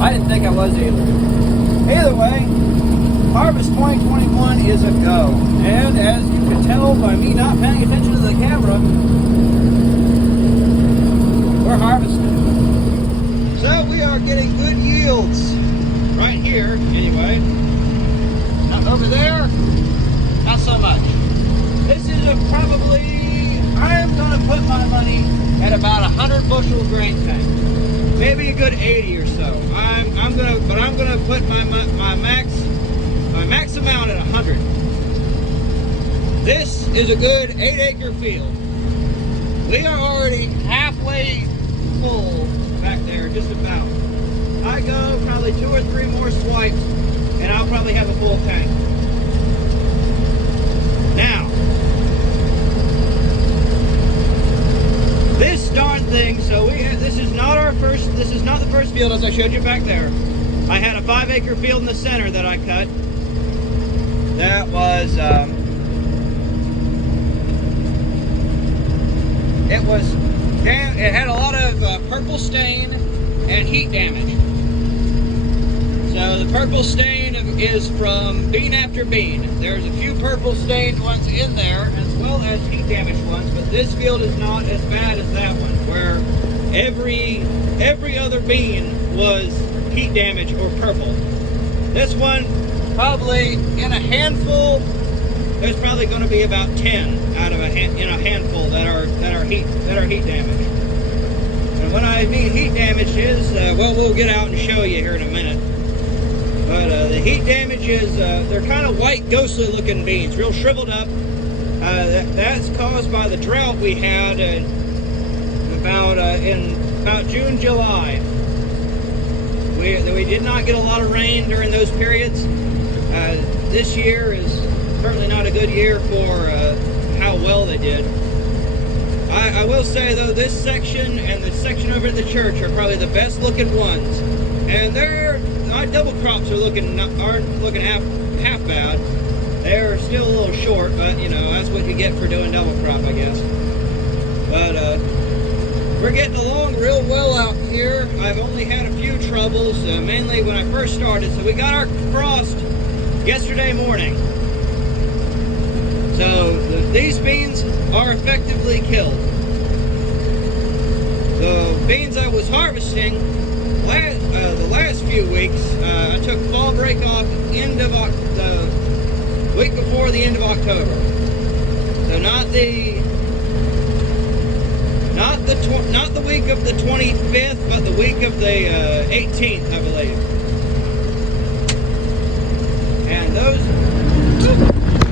I didn't think I was either. Either way, Harvest 2021 is a go. And as you can tell by me not paying attention to the camera, we're harvesting. So we are getting good yields right here, anyway. Now over there, not so much. This is I'm going to put my money at about 100 bushel grain tank. Maybe a good 80 or so. I'm gonna put my max amount at 100. This is a good 8-acre field. We are already halfway full back there, just about. I go probably 2 or 3 more swipes, and I'll probably have a full tank. Now, this darn thing. This is not the first field, as I showed you back there. I had a 5-acre field in the center that I cut. That was it had a lot of purple stain and heat damage. So the purple stain is from bean after bean. There's a few purple stained ones in there, as well as heat damaged ones, but this field is not as bad as that one, where every other bean was heat damage or purple. This one, probably in a handful, there's probably going to be about 10 out of in a handful that are heat damaged. And when I mean heat damage is, well, we'll get out and show you here in a minute. But the heat damage is, they're kind of white, ghostly looking beans, real shriveled up. That's caused by the drought we had in about June, July. We did not get a lot of rain during those periods. This year is certainly not a good year for how well they did. I will say though, this section and the section over at the church are probably the best looking ones, and our double crops aren't looking half bad. They're still a little short, but you know, that's what you get for doing double crop, I guess. But we're getting along real well out here. I've only had a few troubles, mainly when I first started. So we got our frost yesterday morning. So these beans are effectively killed. The beans I was harvesting the last few weeks, I took fall break off the week before the end of October. So not the week of the 25th, but the week of the 18th, I believe. And those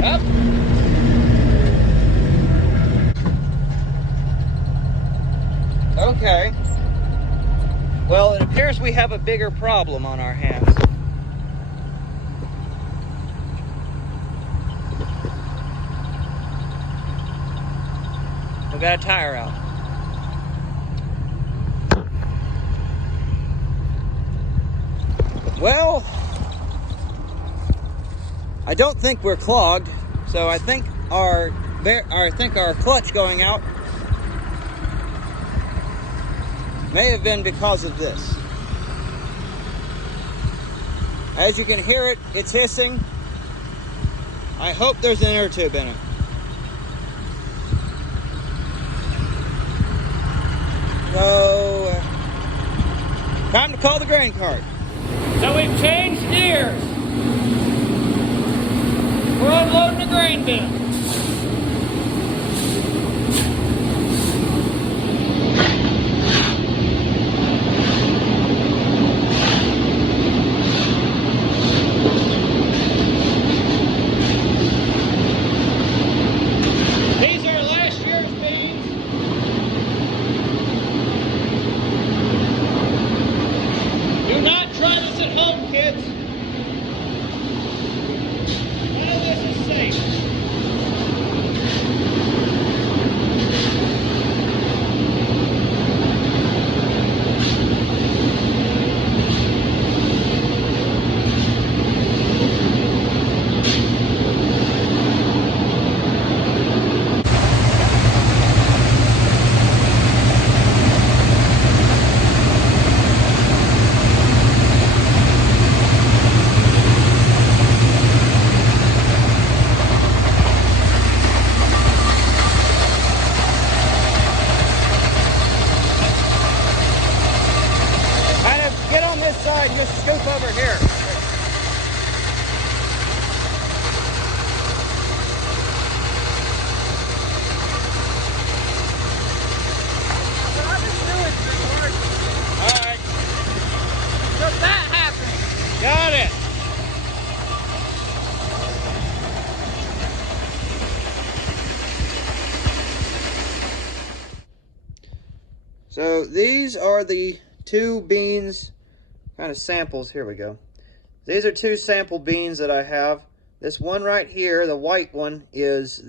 up. Okay. Well, it appears we have a bigger problem on our hands. We got a tire out. Well, I don't think we're clogged, so I think our clutch going out may have been because of this. As you can hear it, it's hissing. I hope there's an inner tube in it. So, time to call the grain cart. So we've changed gears. We're unloading the grain bin. These are last year's beans. Do not try this at home, kids. None of this is safe. So these are the two beans, kind of samples. Here we go. These are two sample beans that I have. This one right here, the white one, is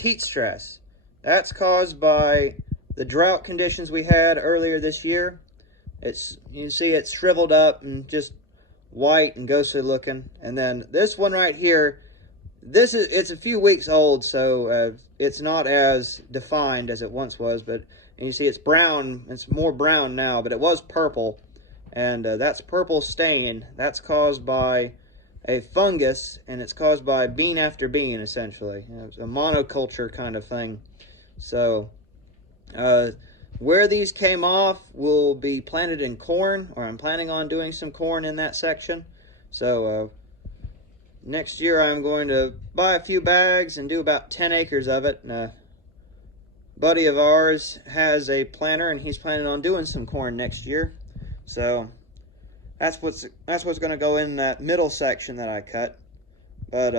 heat stress. That's caused by the drought conditions we had earlier this year. You can see it's shriveled up and just white and ghostly looking. And then this one right here, it's a few weeks old, so it's not as defined as it once was, but and you see it's brown. It's more brown now, but it was purple, and that's purple stain. That's caused by a fungus, and it's caused by bean after bean, essentially. It's a monoculture kind of thing. So where these came off will be planted in corn, or I'm planning on doing some corn in that section. So next year I'm going to buy a few bags and do about 10 acres of it. And a buddy of ours has a planter, and he's planning on doing some corn next year. So that's what's going to go in that middle section that I cut. But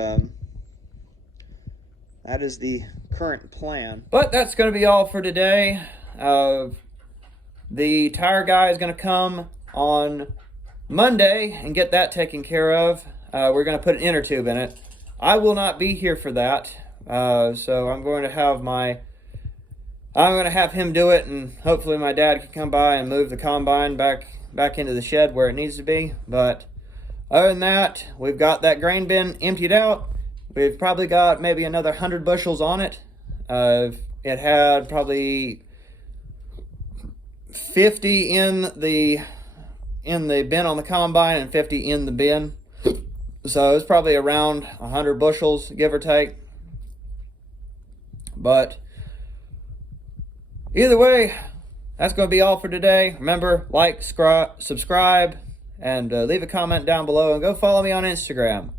that is the current plan. But that's going to be all for today. The tire guy is going to come on Monday and get that taken care of. We're going to put an inner tube in it. I will not be here for that, so I'm going to have him do it, and hopefully my dad can come by and move the combine back into the shed where it needs to be. But other than that, we've got that grain bin emptied out. We've probably got maybe another 100 bushels on it. It had probably 50 in the bin on the combine and 50 in the bin. So it's probably around 100 bushels, give or take. But either way, that's going to be all for today. Remember, like, subscribe, and leave a comment down below, and go follow me on Instagram.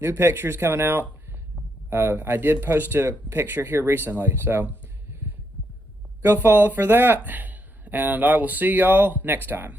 New pictures coming out. I did post a picture here recently, so go follow for that, and I will see y'all next time.